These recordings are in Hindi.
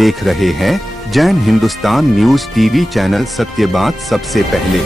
देख रहे हैं Jain Hindustan news TV channel, सत्य बात सबसे पहले।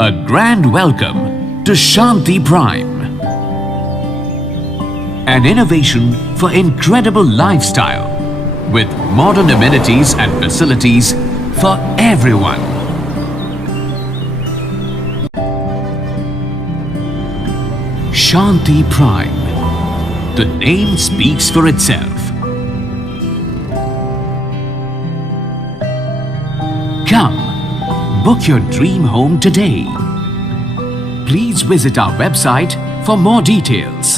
A grand welcome to Shanti Prime, an innovation for incredible lifestyle with modern amenities and facilities for everyone. Shanti Prime, the name speaks for itself. Come, book your dream home today. Please visit our website for more details.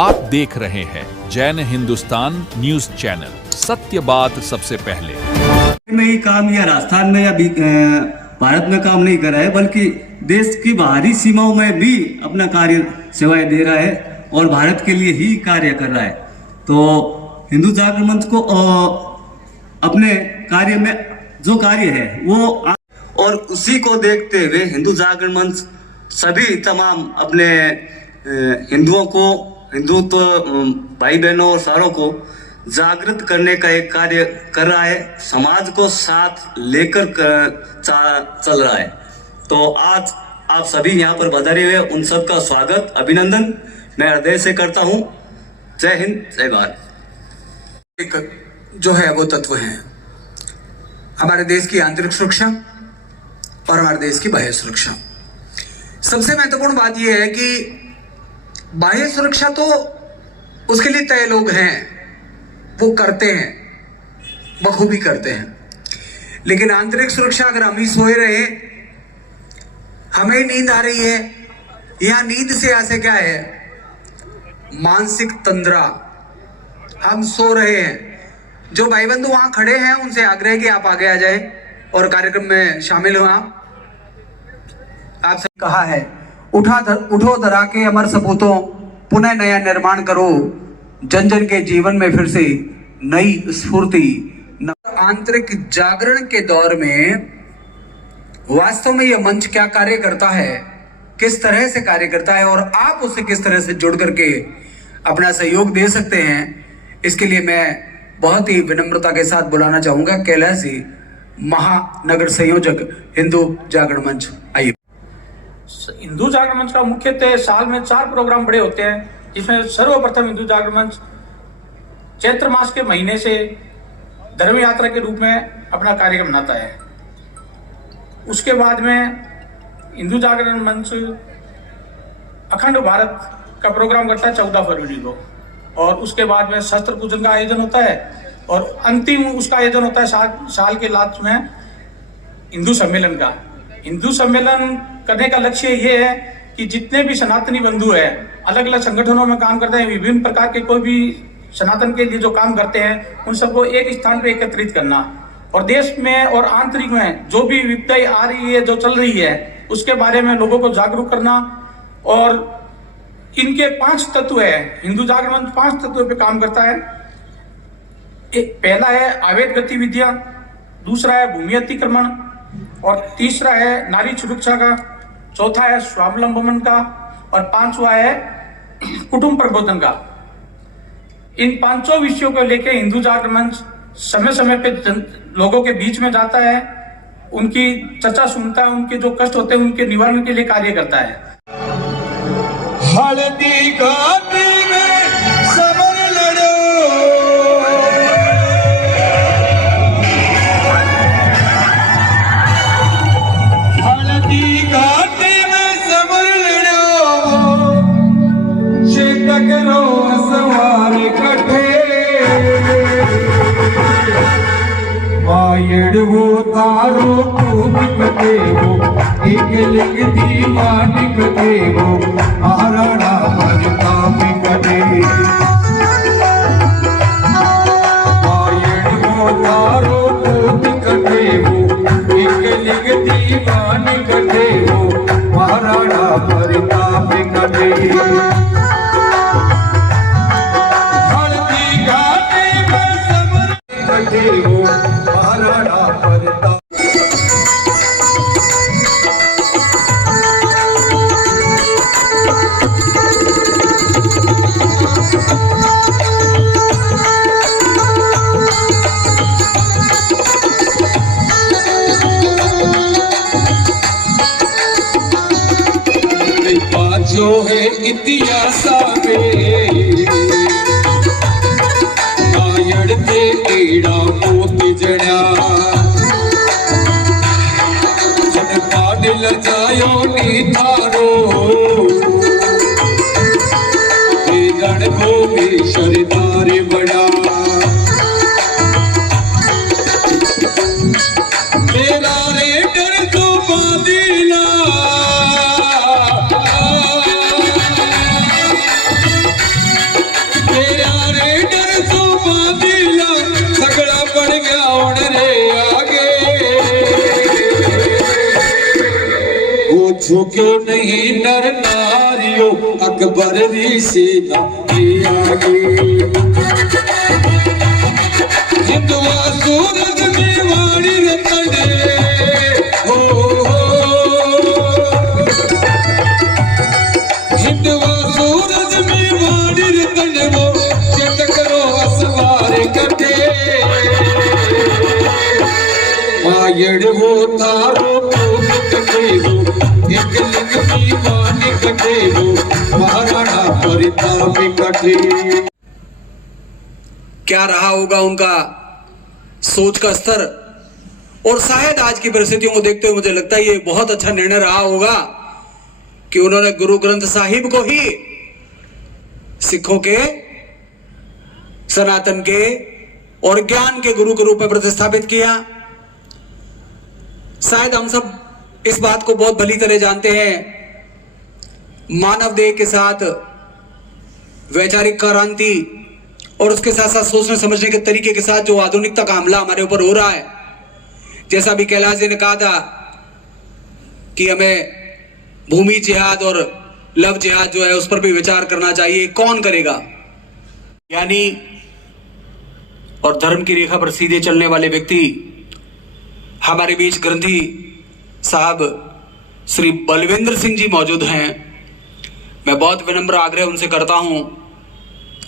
आप देख रहे हैं जैन हिंदुस्तान न्यूज चैनल, सत्य बात सबसे पहले। में ही काम या राजस्थान में या भारत में काम नहीं कर रहा है, बल्कि देश की बाहरी सीमाओं में भी अपना कार्य सेवाएं दे रहा है और भारत के लिए ही कार्य कर रहा है। तो हिंदू जागरण मंच को अपने कार्य में जो कार्य है वो, और उसी को देखते हुए हिंदू जागरण मंच सभी तमाम अपने हिंदुओं को, हिंदू तो भाई बहनों और सारों को जागृत करने का एक कार्य कर रहा है, समाज को साथ लेकर चल रहा है। तो आज आप सभी यहाँ पर पधारे हुए, उन सबका स्वागत, अभिनंदन मैं हृदय से करता हूँ। जय हिंद, जय भारत। एक जो है वो तत्व है हमारे देश की आंतरिक सुरक्षा और हमारे देश की बाह्य सुरक्षा। सबसे महत्वपूर्ण बात यह है कि बाह्य सुरक्षा तो उसके लिए तय लोग हैं, वो करते हैं, बखूबी करते हैं, लेकिन आंतरिक सुरक्षा अगर हम ही सोए रहे, हमें नींद आ रही है, यहां नींद से ऐसे क्या है, मानसिक तंद्रा, हम सो रहे हैं। जो भाई बंधु वहां खड़े हैं उनसे आग्रह कि आप आगे आ जाएं और कार्यक्रम में शामिल हो। आपसे कहा है, उठो धरा के अमर सपूतों, पुनः नया निर्माण करो, जन जन के जीवन में फिर से नई स्फूर्ति। आंतरिक जागरण के दौर में वास्तव में यह मंच क्या कार्य करता है, किस तरह से कार्य करता है और आप उससे किस तरह से जुड़ करके अपना सहयोग दे सकते हैं, इसके लिए मैं बहुत ही विनम्रता के साथ बुलाना चाहूंगा कैलाशी महानगर संयोजक हिंदू जागरण मंच। आइए। हिंदू जागरण मंच का मुख्यतः साल में 4 प्रोग्राम बड़े होते हैं, जिसमें सर्वप्रथम हिंदू जागरण मंच चैत्र मास के महीने से धर्म यात्रा के रूप में अपना कार्यक्रम मनाता है। उसके बाद में हिंदू जागरण मंच अखंड भारत का प्रोग्राम करता है 14 फरवरी को, और उसके बाद में शस्त्र पूजन का आयोजन होता है, और अंतिम उसका आयोजन होता है साल के लास्ट में हिंदू सम्मेलन का। हिंदू सम्मेलन करने का लक्ष्य ये है कि जितने भी सनातनी बंधु हैं, अलग अलग संगठनों में काम करते हैं, विभिन्न प्रकार के कोई भी सनातन के लिए जो काम करते हैं, उन सबको एक स्थान पे एकत्रित करना, और देश में और आंतरिक में जो भी विपदाएं आ रही है, जो चल रही है, उसके बारे में लोगों को जागरूक करना। और इनके 5 तत्व है, हिंदू जागरण मंच 5 तत्वों पे काम करता है। पहला है अवैध गतिविधियां, दूसरा है भूमि अतिक्रमण, और तीसरा है नारी सुरक्षा का, चौथा है स्वावलंबन का, और 5वां है कुटुंब प्रबोधन का। इन 5 विषयों को लेकर हिंदू जागरण मंच समय समय पे लोगों के बीच में जाता है, उनकी चर्चा सुनता है, उनके जो कष्ट होते हैं उनके निवारण के लिए कार्य करता है। हल्दी घाटी में समर लड़ो, हल्दी घाटी में समर लड़ो, टकरो सवार कठे मायड़ वो तारो खूब कटे वो एक लिंग दीवान कटे वो महाराणा प्रताप कटे मायड़ वो तारो खूब कटे वो एक लिंग दीवान कटे वो महाराणा प्रताप कटे हल्दी घाटी में समर कटे वो महाराणा प्रताप जो है इतिहास में नायड़ ते कीड़ा मोती जड़ा जन पाडिल जायो नी थारो रण भूमि सरदार बड़ा मेरा रे डर तो बादिला झुक्यो नहीं नर नारियो अकबर री सेना के आगे हिंदुआ सूरज में वाणी रतने हो हिंदुआ सूरज में वाणी रतने वो चटकरो असवार कटे मायड़ वो तारो कटे वो एक लिंग दीवान कटे वो महाराणा प्रताप कटे। क्या रहा होगा उनका सोच का स्तर, और शायद आज की परिस्थितियों को देखते हुए मुझे लगता है ये बहुत अच्छा निर्णय रहा होगा कि उन्होंने गुरु ग्रंथ साहिब को ही सिखों के, सनातन के और ज्ञान के गुरु के रूप में प्रतिस्थापित किया। शायद हम सब इस बात को बहुत भली तरह जानते हैं, मानव देह के साथ वैचारिक क्रांति और उसके साथ साथ सोचने समझने के तरीके के साथ जो आधुनिकता का हमला हमारे ऊपर हो रहा है, जैसा भी कैलाश जी ने कहा था कि हमें भूमि जिहाद और लव जिहाद जो है उस पर भी विचार करना चाहिए। कौन करेगा? यानी और धर्म की रेखा पर सीधे चलने वाले व्यक्ति हमारे बीच ग्रंथी साहब श्री बलविंद्र सिंह जी मौजूद हैं। मैं बहुत विनम्र आग्रह उनसे करता हूं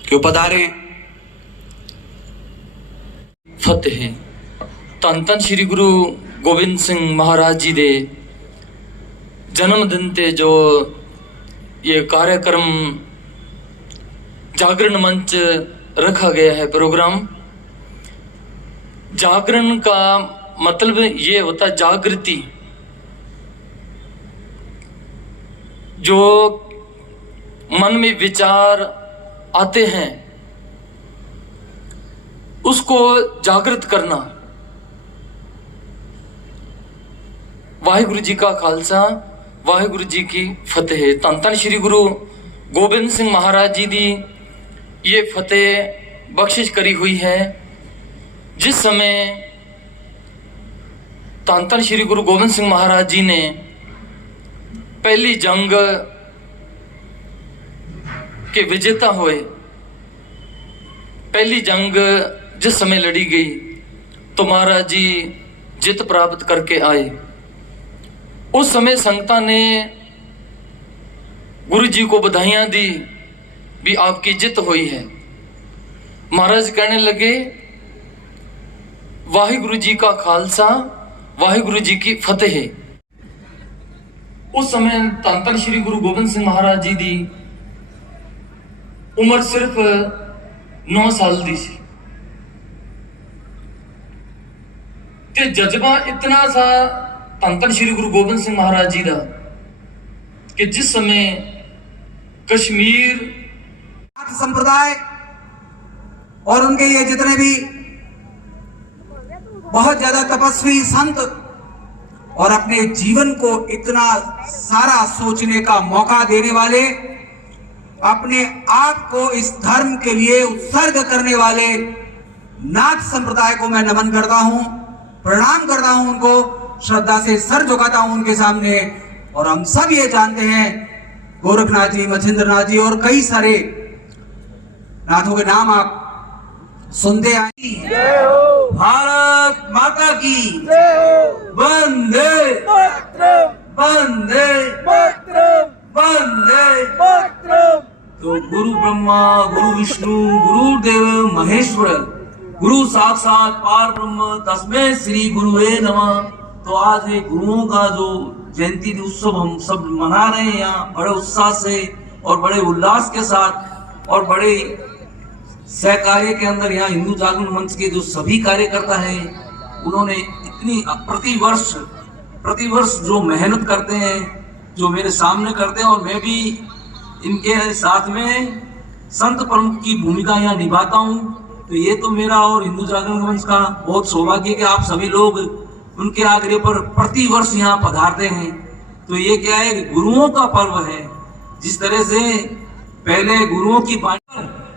कि वो पधारें। फतेह। धन धन श्री गुरु गोबिंद सिंह महाराज जी दे जन्मदिन ते जो ये कार्यक्रम जागरण मंच रखा गया है प्रोग्राम। जागरण का मतलब ये होता है जागृति, जो मन में विचार आते हैं उसको जागृत करना। वाहिगुरु जी का खालसा, वाहिगुरु जी की फतेह। धन धन श्री गुरु गोबिंद सिंह महाराज जी दी ये फतेह बख्शिश करी हुई है। जिस समय धन धन श्री गुरु गोबिंद सिंह महाराज जी ने पहली जंग के विजेता हुए, पहली जंग जिस समय लड़ी गई तो महाराज जी जीत प्राप्त करके आए। उस समय संगता ने गुरु जी को बधाइयां दी भी आपकी जीत हुई है। महाराज कहने लगे वाहिगुरु जी का खालसा, वाहिगुरु जी की फतेह। उस समय धन धन श्री गुरु गोबिंद सिंह महाराज जी दी उम्र सिर्फ 9 साल दी सी ते जज्बा इतना सा धन धन श्री गुरु गोबिंद सिंह महाराज जी का कि जिस समय कश्मीर संप्रदाय और उनके ये जितने भी बहुत ज्यादा तपस्वी संत और अपने जीवन को इतना सारा सोचने का मौका देने वाले, अपने आप को इस धर्म के लिए उत्सर्ग करने वाले नाथ संप्रदाय को मैं नमन करता हूं, प्रणाम करता हूं, उनको श्रद्धा से सर झुकाता हूं उनके सामने। और हम सब ये जानते हैं गोरखनाथ जी, मच्छिंद्र नाथ जी और कई सारे नाथों के नाम आप सुनते आए। भारत माता की वंदे वंदे वंदे। तो गुरु ब्रह्मा, गुरु विष्णु, गुरुदेव महेश्वर, गुरु साक्षात पार ब्रह्म, तस्मै श्री गुरुवे नमः। तो आज ये गुरुओं का जो जयंती उत्सव हम सब मना रहे हैं यहाँ बड़े उत्साह से और बड़े उल्लास के साथ और बड़े सहकार्य के अंदर। यहाँ हिंदू जागरण मंच के जो सभी कार्यकर्ता हैं उन्होंने इतनी प्रतिवर्ष जो मेहनत करते हैं, जो मेरे सामने करते हैं, और मैं भी इनके साथ में संत प्रमुख की भूमिका यहाँ निभाता हूँ। तो ये तो मेरा और हिंदू जागरण मंच का बहुत सौभाग्य है कि आप सभी लोग उनके आग्रह पर प्रतिवर्ष यहाँ पधारते हैं। तो ये क्या है, गुरुओं का पर्व है। जिस तरह से पहले गुरुओं की बाणी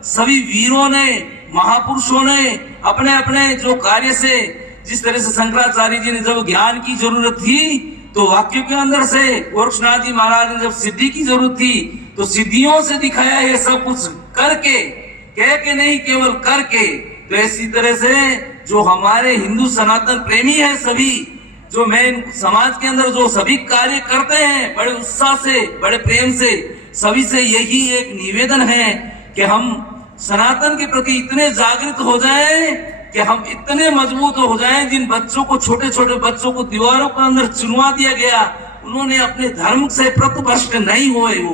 सभी वीरों ने, महापुरुषों ने अपने अपने जो कार्य से, जिस तरह से शंकराचार्य जी ने जब ज्ञान की जरूरत थी तो वाक्यों के अंदर से, गोरक्षनाथ जी महाराज ने जब सिद्धि की जरूरत थी तो सिद्धियों से दिखाया ये सब कुछ करके, कह के नहीं केवल करके। तो इसी तरह से जो हमारे हिंदू सनातन प्रेमी है सभी, जो मैं समाज के अंदर जो सभी कार्य करते हैं बड़े उत्साह से, बड़े प्रेम से, सभी से यही एक निवेदन है कि हम सनातन के प्रति इतने जागृत हो जाएं कि हम इतने मजबूत हो जाएं। जिन बच्चों को, छोटे छोटे बच्चों को दीवारों के अंदर चुनवा दिया गया, उन्होंने अपने धर्म से प्रतभ्रष्ट नहीं हुए। वो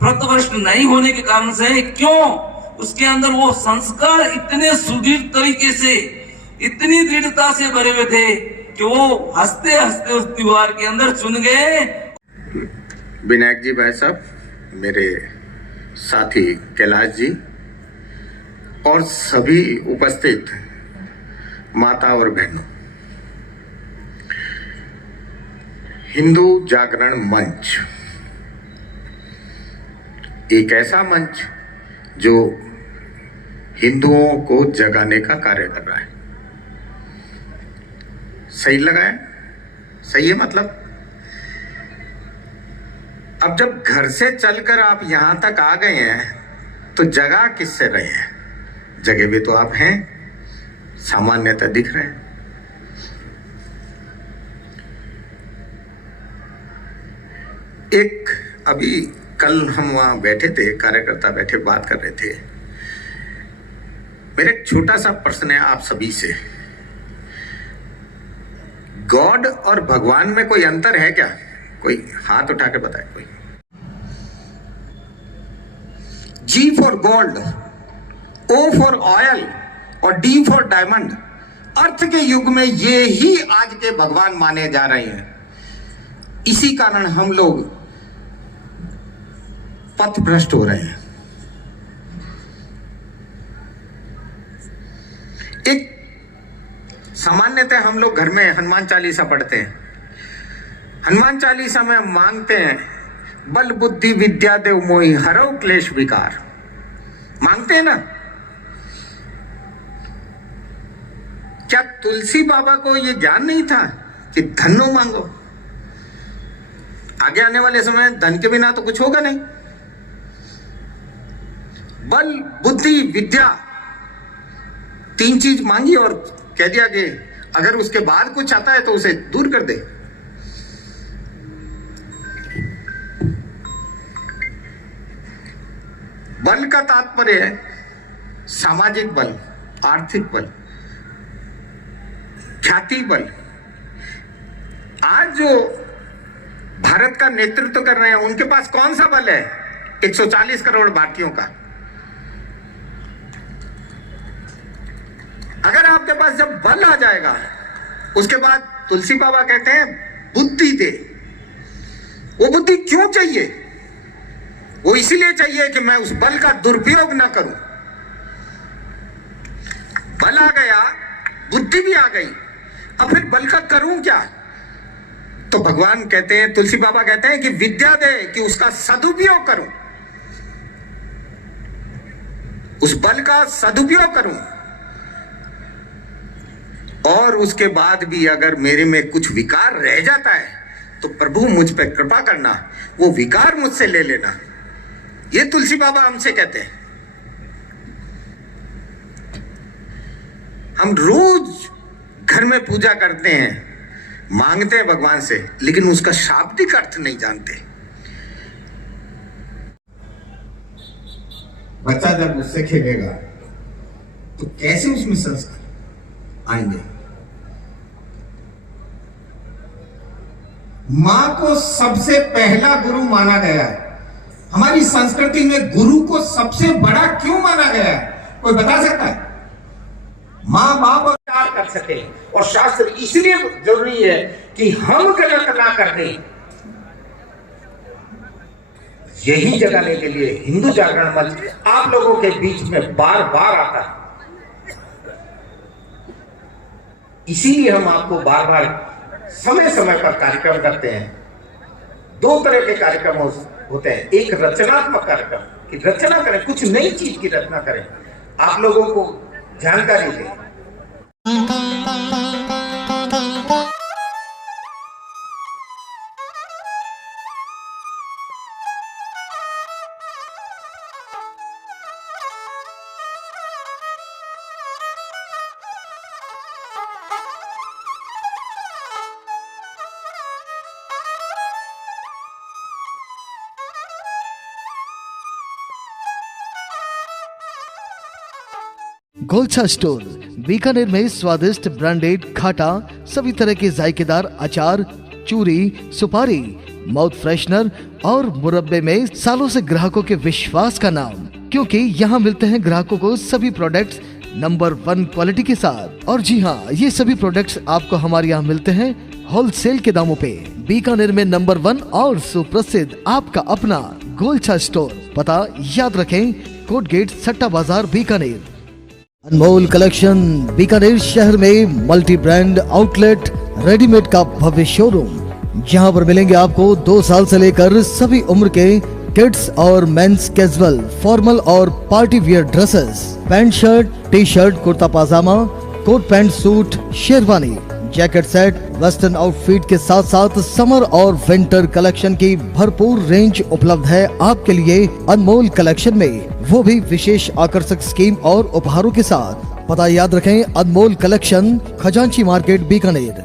प्रतभ्रष्ट नहीं होने के कारण से क्यों, उसके अंदर वो संस्कार इतने सुदृढ़ तरीके से, इतनी दृढ़ता से भरे हुए थे कि वो हंसते हंसते उस दीवार के अंदर चुन गए। विनायक जी भाई साहब, मेरे साथी कैलाश जी और सभी उपस्थित माता और बहनों, हिंदू जागरण मंच एक ऐसा मंच जो हिंदुओं को जगाने का कार्य कर रहा है। सही लगा है? सही है मतलब? अब जब घर से चलकर आप यहां तक आ गए हैं तो जगह किससे रहे हैं? जगह भी तो आप हैं, सामान्यतः दिख रहे हैं। एक अभी कल हम वहां बैठे थे, कार्यकर्ता बैठे बात कर रहे थे। मेरा एक छोटा सा प्रश्न है आप सभी से, गॉड और भगवान में कोई अंतर है क्या? कोई हाथ उठा के बताए कोई। G for gold, O for oil और D फॉर डायमंड, अर्थ के युग में ये ही आज के भगवान माने जा रहे हैं। इसी कारण हम लोग पथभ्रष्ट हो रहे हैं। एक सामान्यतः हम लोग घर में हनुमान चालीसा पढ़ते हैं। हनुमान चालीसा में हम मांगते हैं, बल बुद्धि विद्या देव मोहि हरौ क्लेश विकार, मांगते हैं ना। क्या तुलसी बाबा को यह ज्ञान नहीं था कि धनो मांगो? आगे आने वाले समय धन के बिना तो कुछ होगा नहीं। बल बुद्धि विद्या 3 चीज मांगी और कह दिया कि अगर उसके बाद कुछ आता है तो उसे दूर कर दे। बल का तात्पर्य है सामाजिक बल, आर्थिक बल, ख्याति बल। आज जो भारत का नेतृत्व कर रहे हैं उनके पास कौन सा बल है? 140 करोड़ भारतीयों का। अगर आपके पास जब बल आ जाएगा, उसके बाद तुलसी बाबा कहते हैं बुद्धि दे। वो बुद्धि क्यों चाहिए? वो इसीलिए चाहिए कि मैं उस बल का दुरुपयोग ना करूं। बल आ गया, बुद्धि भी आ गई, अब फिर बल का करूं क्या? तो भगवान कहते हैं, तुलसी बाबा कहते हैं कि विद्या दे कि उसका सदुपयोग करूं, उस बल का सदुपयोग करूं। और उसके बाद भी अगर मेरे में कुछ विकार रह जाता है तो प्रभु मुझ पर कृपा करना, वो विकार मुझसे ले लेना। ये तुलसी बाबा हमसे कहते हैं। हम रोज घर में पूजा करते हैं, मांगते हैं भगवान से, लेकिन उसका शाब्दिक अर्थ नहीं जानते। बच्चा जब उससे खेलेगा तो कैसे उसमें संस्कार आएंगे? मां को सबसे पहला गुरु माना गया है। हमारी संस्कृति में गुरु को सबसे बड़ा क्यों माना गया है? कोई बता सकता है? मां बाप प्यार कर सके, और शास्त्र इसलिए जरूरी है कि हम गलत ना कर दें। यही जगाने के लिए हिंदू जागरण मंच आप लोगों के बीच में बार बार आता है। इसीलिए हम आपको बार बार समय समय पर कार्यक्रम करते हैं। 2 तरह के कार्यक्रम होते हैं। एक रचनात्मक कार्यक्रम कि रचना करें, कुछ नई चीज की रचना करें, आप लोगों को जानकारी दें। गोलछा स्टोर बीकानेर में स्वादिष्ट ब्रांडेड खाटा, सभी तरह के जायकेदार अचार, चूरी, सुपारी, माउथ फ्रेशनर और मुरब्बे में सालों से ग्राहकों के विश्वास का नाम, क्योंकि यहाँ मिलते हैं ग्राहकों को सभी प्रोडक्ट्स नंबर 1 क्वालिटी के साथ। और जी हाँ, ये सभी प्रोडक्ट्स आपको हमारे यहाँ मिलते हैं होलसेल के दामों पे। बीकानेर में नंबर 1 और सुप्रसिद्ध आपका अपना गोलछा स्टोर। पता याद रखें, कोट गेट, सट्टा बाजार, बीकानेर। अनमोल कलेक्शन बीकानेर शहर में मल्टी ब्रांड आउटलेट, रेडीमेड का भव्य शोरूम, जहां पर मिलेंगे आपको 2 साल से लेकर सभी उम्र के किड्स और मेंस कैजुअल, फॉर्मल और party wear dresses, pant shirt, T shirt, kurta pyjama, coat pant suit, sherwani, jacket set, western outfit के साथ साथ समर और विंटर कलेक्शन की भरपूर रेंज उपलब्ध है आपके लिए अनमोल कलेक्शन में, वो भी विशेष आकर्षक स्कीम और उपहारों के साथ। पता याद रखें, अनमोल कलेक्शन, खजांची मार्केट, बीकानेर।